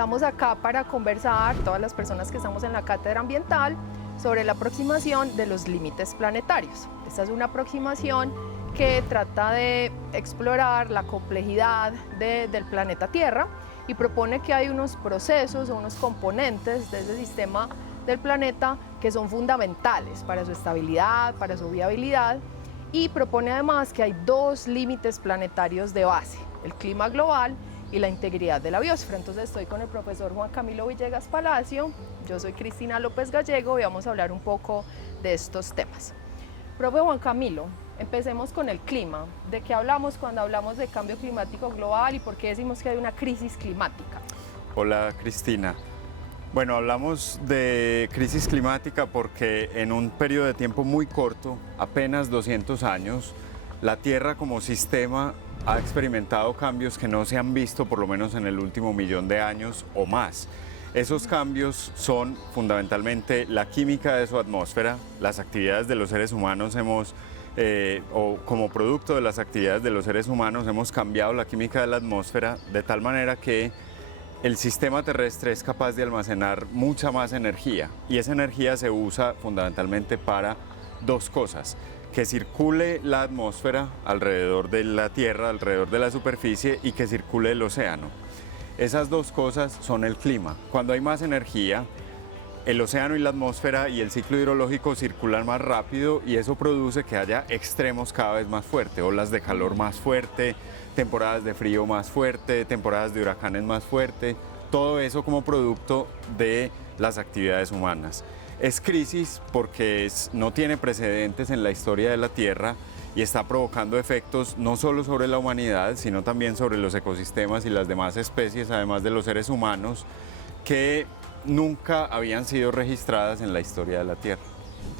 Estamos acá para conversar, todas las personas que estamos en la cátedra ambiental, sobre la aproximación de los límites planetarios. Esta es una aproximación que trata de explorar la complejidad del planeta Tierra y propone que hay unos procesos o unos componentes de ese sistema del planeta que son fundamentales para su estabilidad, para su viabilidad, y propone además que hay dos límites planetarios de base: el clima global y la integridad de la biosfera. Entonces estoy con el profesor Juan Camilo Villegas Palacio, yo soy Cristina López Gallego y vamos a hablar un poco de estos temas. Profe Juan Camilo, empecemos con el clima. ¿De qué hablamos cuando hablamos de cambio climático global y por qué decimos que hay una crisis climática? Hola Cristina. Bueno, hablamos de crisis climática porque en un periodo de tiempo muy corto, apenas 200 años, la Tierra como sistema ha experimentado cambios que no se han visto por lo menos en el último millón de años o más. Esos cambios son fundamentalmente la química de su atmósfera, las actividades de los seres humanos o como producto de las actividades de los seres humanos hemos cambiado la química de la atmósfera de tal manera que el sistema terrestre es capaz de almacenar mucha más energía y esa energía se usa fundamentalmente para dos cosas: que circule la atmósfera alrededor de la Tierra, alrededor de la superficie, y que circule el océano. Esas dos cosas son el clima. Cuando hay más energía, el océano y la atmósfera y el ciclo hidrológico circulan más rápido y eso produce que haya extremos cada vez más fuertes, olas de calor más fuerte, temporadas de frío más fuerte, temporadas de huracanes más fuerte, todo eso como producto de las actividades humanas. Es crisis porque no tiene precedentes en la historia de la Tierra y está provocando efectos no solo sobre la humanidad, sino también sobre los ecosistemas y las demás especies, además de los seres humanos, que nunca habían sido registradas en la historia de la Tierra.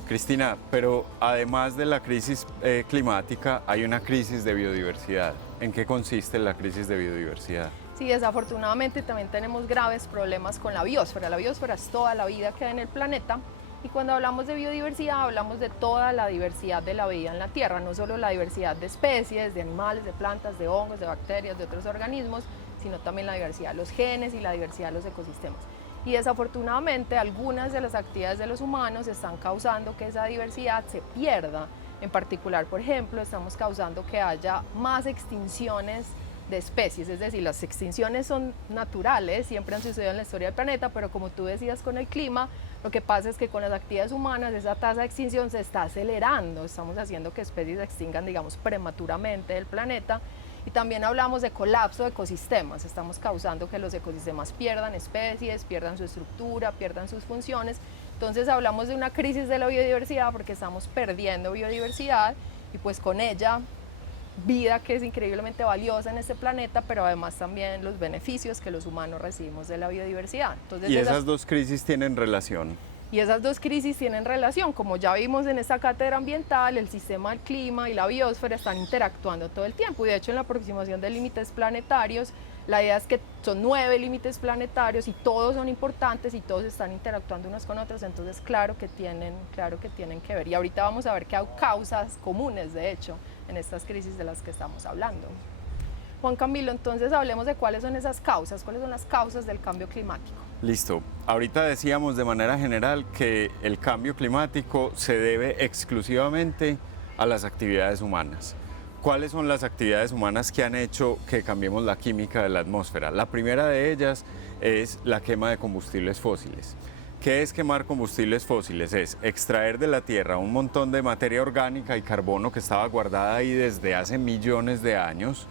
Cristina, pero además de la crisis climática, hay una crisis de biodiversidad. ¿En qué consiste la crisis de biodiversidad? Sí, desafortunadamente también tenemos graves problemas con la biosfera. La biosfera es toda la vida que hay en el planeta y cuando hablamos de biodiversidad hablamos de toda la diversidad de la vida en la Tierra, no solo la diversidad de especies, de animales, de plantas, de hongos, de bacterias, de otros organismos, sino también la diversidad de los genes y la diversidad de los ecosistemas. Y desafortunadamente algunas de las actividades de los humanos están causando que esa diversidad se pierda. En particular, por ejemplo, estamos causando que haya más extinciones de especies, es decir, las extinciones son naturales, siempre han sucedido en la historia del planeta, pero como tú decías con el clima, lo que pasa es que con las actividades humanas esa tasa de extinción se está acelerando, estamos haciendo que especies se extingan, digamos, prematuramente del planeta. Y también hablamos de colapso de ecosistemas, estamos causando que los ecosistemas pierdan especies, pierdan su estructura, pierdan sus funciones. Entonces hablamos de una crisis de la biodiversidad porque estamos perdiendo biodiversidad y pues con ella vida que es increíblemente valiosa en este planeta, pero además también los beneficios que los humanos recibimos de la biodiversidad. Entonces, ¿y esas dos crisis tienen relación? Y esas dos crisis tienen relación, como ya vimos en esta cátedra ambiental, el sistema del clima y la biosfera están interactuando todo el tiempo y de hecho en la aproximación de límites planetarios la idea es que son 9 límites planetarios y todos son importantes y todos están interactuando unos con otros, entonces claro que tienen que ver y ahorita vamos a ver que hay causas comunes de hecho en estas crisis de las que estamos hablando. Juan Camilo, entonces hablemos de cuáles son esas causas, cuáles son las causas del cambio climático. Listo. Ahorita decíamos de manera general que el cambio climático se debe exclusivamente a las actividades humanas. ¿Cuáles son las actividades humanas que han hecho que cambiemos la química de la atmósfera? La primera de ellas es la quema de combustibles fósiles. ¿Qué es quemar combustibles fósiles? Es extraer de la tierra un montón de materia orgánica y carbono que estaba guardada ahí desde hace millones de años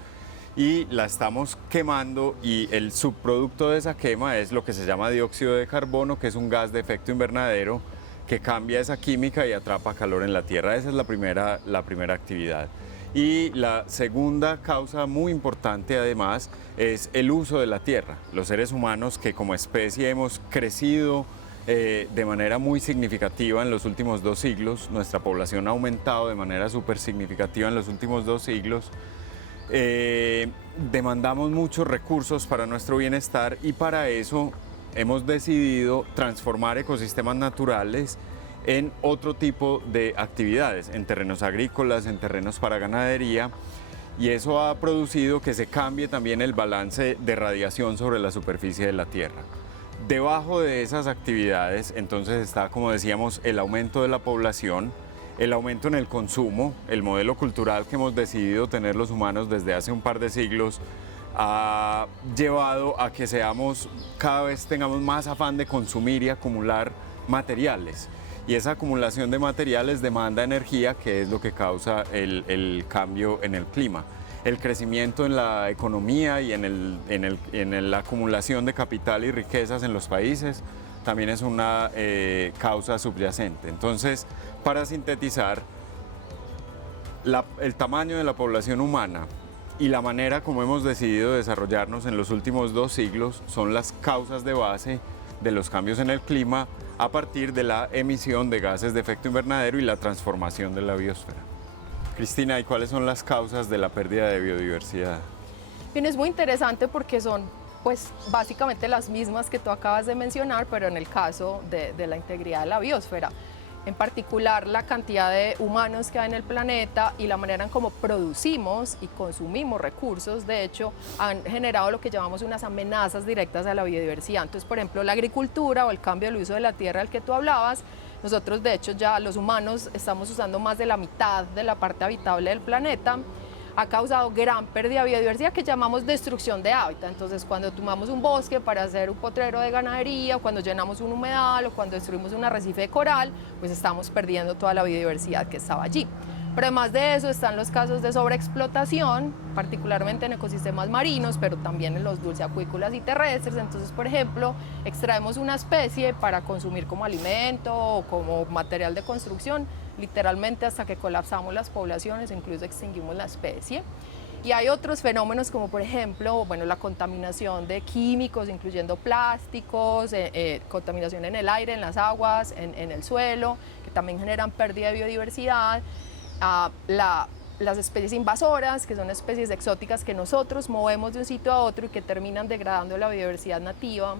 y la estamos quemando y el subproducto de esa quema es lo que se llama dióxido de carbono, que es un gas de efecto invernadero que cambia esa química y atrapa calor en la tierra. Esa es la primera actividad. Y la segunda causa muy importante además es el uso de la tierra. Los seres humanos que como especie hemos crecido de manera muy significativa en los últimos 2 siglos, nuestra población ha aumentado de manera súper significativa en los últimos 2 siglos, demandamos muchos recursos para nuestro bienestar y para eso hemos decidido transformar ecosistemas naturales en otro tipo de actividades, en terrenos agrícolas, en terrenos para ganadería y eso ha producido que se cambie también el balance de radiación sobre la superficie de la Tierra. Debajo de esas actividades, entonces está, como decíamos, el aumento de la población, el aumento en el consumo, el modelo cultural que hemos decidido tener los humanos desde hace un par de siglos ha llevado a que cada vez tengamos más afán de consumir y acumular materiales. Y esa acumulación de materiales demanda energía, que es lo que causa el cambio en el clima. El crecimiento en la economía y en la acumulación de capital y riquezas en los países también es una causa subyacente. Entonces, para sintetizar, el tamaño de la población humana y la manera como hemos decidido desarrollarnos en los últimos 2 siglos son las causas de base de los cambios en el clima a partir de la emisión de gases de efecto invernadero y la transformación de la biosfera. Cristina, ¿y cuáles son las causas de la pérdida de biodiversidad? Bien, es muy interesante porque son pues básicamente las mismas que tú acabas de mencionar, pero en el caso de la integridad de la biosfera. En particular, la cantidad de humanos que hay en el planeta y la manera en cómo producimos y consumimos recursos, de hecho, han generado lo que llamamos unas amenazas directas a la biodiversidad. Entonces, por ejemplo, la agricultura o el cambio del uso de la tierra del que tú hablabas, nosotros, de hecho, ya los humanos estamos usando más de la mitad de la parte habitable del planeta. Ha causado gran pérdida de biodiversidad que llamamos destrucción de hábitat. Entonces, cuando tomamos un bosque para hacer un potrero de ganadería, o cuando llenamos un humedal, o cuando destruimos un arrecife de coral, pues estamos perdiendo toda la biodiversidad que estaba allí. Pero además de eso están los casos de sobreexplotación, particularmente en ecosistemas marinos, pero también en los dulceacuícolas y terrestres. Entonces, por ejemplo, extraemos una especie para consumir como alimento o como material de construcción, literalmente hasta que colapsamos las poblaciones e incluso extinguimos la especie. Y hay otros fenómenos como por ejemplo, bueno, la contaminación de químicos, incluyendo plásticos, contaminación en el aire, en las aguas, en el suelo, que también generan pérdida de biodiversidad. Las especies invasoras, que son especies exóticas que nosotros movemos de un sitio a otro y que terminan degradando la biodiversidad nativa,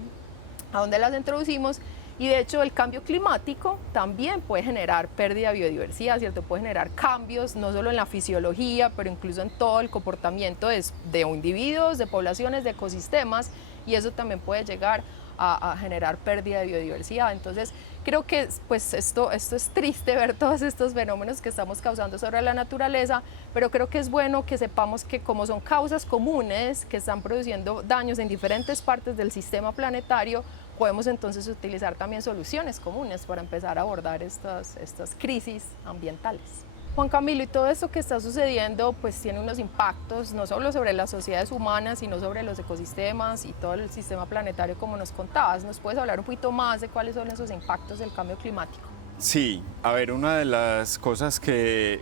a donde las introducimos. Y de hecho el cambio climático también puede generar pérdida de biodiversidad, ¿cierto? Puede generar cambios no solo en la fisiología, pero incluso en todo el comportamiento de individuos, de poblaciones, de ecosistemas, y eso también puede llegar a generar pérdida de biodiversidad. Entonces creo que pues esto es triste ver todos estos fenómenos que estamos causando sobre la naturaleza, pero creo que es bueno que sepamos que como son causas comunes que están produciendo daños en diferentes partes del sistema planetario, podemos entonces utilizar también soluciones comunes para empezar a abordar estas crisis ambientales. Juan Camilo, y todo esto que está sucediendo pues tiene unos impactos no solo sobre las sociedades humanas, sino sobre los ecosistemas y todo el sistema planetario como nos contabas. ¿Nos puedes hablar un poquito más de cuáles son esos impactos del cambio climático? Sí, a ver, una de las cosas que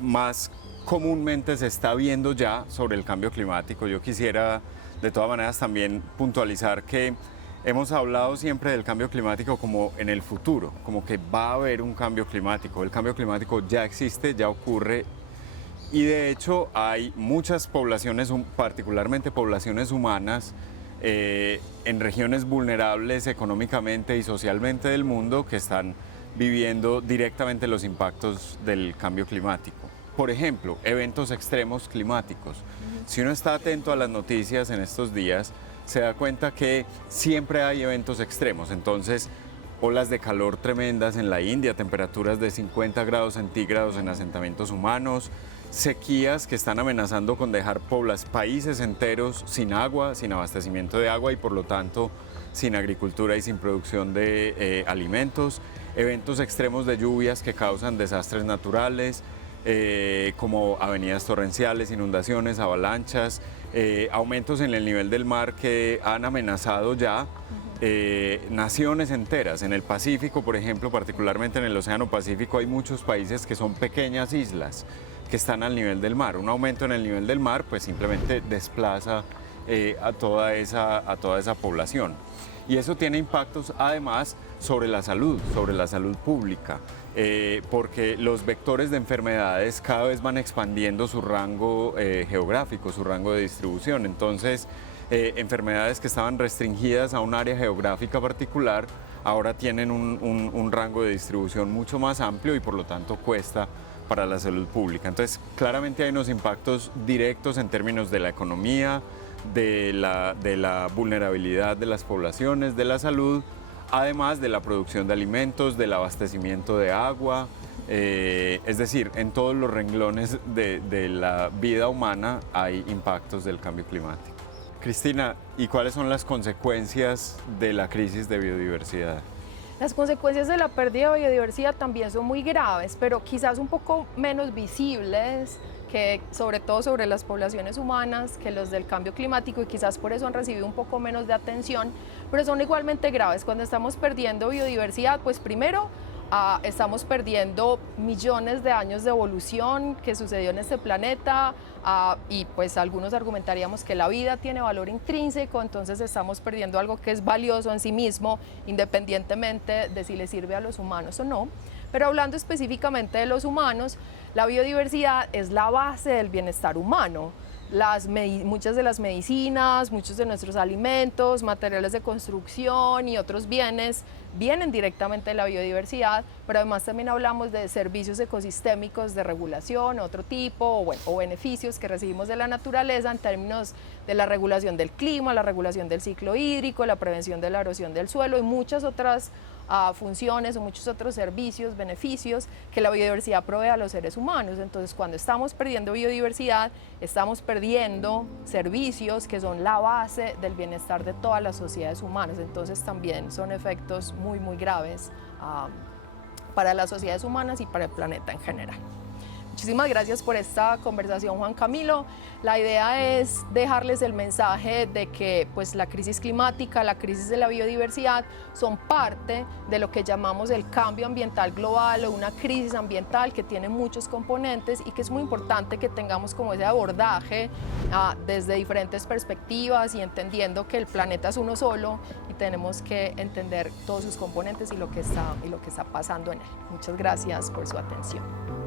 más comúnmente se está viendo ya sobre el cambio climático, yo quisiera de todas maneras también puntualizar que hemos hablado siempre del cambio climático como en el futuro, como que va a haber un cambio climático. El cambio climático ya existe, ya ocurre y de hecho hay muchas poblaciones, particularmente poblaciones humanas, en regiones vulnerables económicamente y socialmente del mundo que están viviendo directamente los impactos del cambio climático. Por ejemplo, eventos extremos climáticos. Si uno está atento a las noticias en estos días, se da cuenta que siempre hay eventos extremos. Entonces, olas de calor tremendas en la India, temperaturas de 50 grados centígrados en asentamientos humanos, sequías que están amenazando con dejar países enteros sin agua, sin abastecimiento de agua y por lo tanto sin agricultura y sin producción de alimentos, eventos extremos de lluvias que causan desastres naturales, como avenidas torrenciales, inundaciones, avalanchas, aumentos en el nivel del mar que han amenazado ya naciones enteras. En el Pacífico, por ejemplo, particularmente en el Océano Pacífico, hay muchos países que son pequeñas islas que están al nivel del mar. Un aumento en el nivel del mar pues simplemente desplaza a toda esa población. Y eso tiene impactos además sobre la salud pública. Porque los vectores de enfermedades cada vez van expandiendo su rango geográfico, su rango de distribución. Entonces, enfermedades que estaban restringidas a un área geográfica particular, ahora tienen un rango de distribución mucho más amplio y por lo tanto cuesta para la salud pública. Entonces, claramente hay unos impactos directos en términos de la economía, de la vulnerabilidad de las poblaciones, de la salud, además de la producción de alimentos, del abastecimiento de agua, es decir, en todos los renglones de la vida humana hay impactos del cambio climático. Cristina, ¿y cuáles son las consecuencias de la crisis de biodiversidad? Las consecuencias de la pérdida de biodiversidad también son muy graves, pero quizás un poco menos visibles, que sobre todo sobre las poblaciones humanas, que los del cambio climático, y quizás por eso han recibido un poco menos de atención, pero son igualmente graves. Cuando estamos perdiendo biodiversidad, pues primero estamos perdiendo millones de años de evolución que sucedió en este planeta, y pues algunos argumentaríamos que la vida tiene valor intrínseco, entonces estamos perdiendo algo que es valioso en sí mismo, independientemente de si le sirve a los humanos o no. Pero hablando específicamente de los humanos, la biodiversidad es la base del bienestar humano. Muchas de las medicinas, muchos de nuestros alimentos, materiales de construcción y otros bienes vienen directamente de la biodiversidad, pero además también hablamos de servicios ecosistémicos de regulación, otro tipo, o beneficios que recibimos de la naturaleza en términos de la regulación del clima, la regulación del ciclo hídrico, la prevención de la erosión del suelo y muchas otras funciones o muchos otros servicios, beneficios que la biodiversidad provee a los seres humanos. Entonces, cuando estamos perdiendo biodiversidad, estamos perdiendo servicios que son la base del bienestar de todas las sociedades humanas. Entonces, también son efectos muy, muy graves para las sociedades humanas y para el planeta en general. Muchísimas gracias por esta conversación, Juan Camilo. La idea es dejarles el mensaje de que pues, la crisis climática, la crisis de la biodiversidad son parte de lo que llamamos el cambio ambiental global o una crisis ambiental que tiene muchos componentes y que es muy importante que tengamos como ese abordaje desde diferentes perspectivas y entendiendo que el planeta es uno solo y tenemos que entender todos sus componentes y lo que está pasando en él. Muchas gracias por su atención.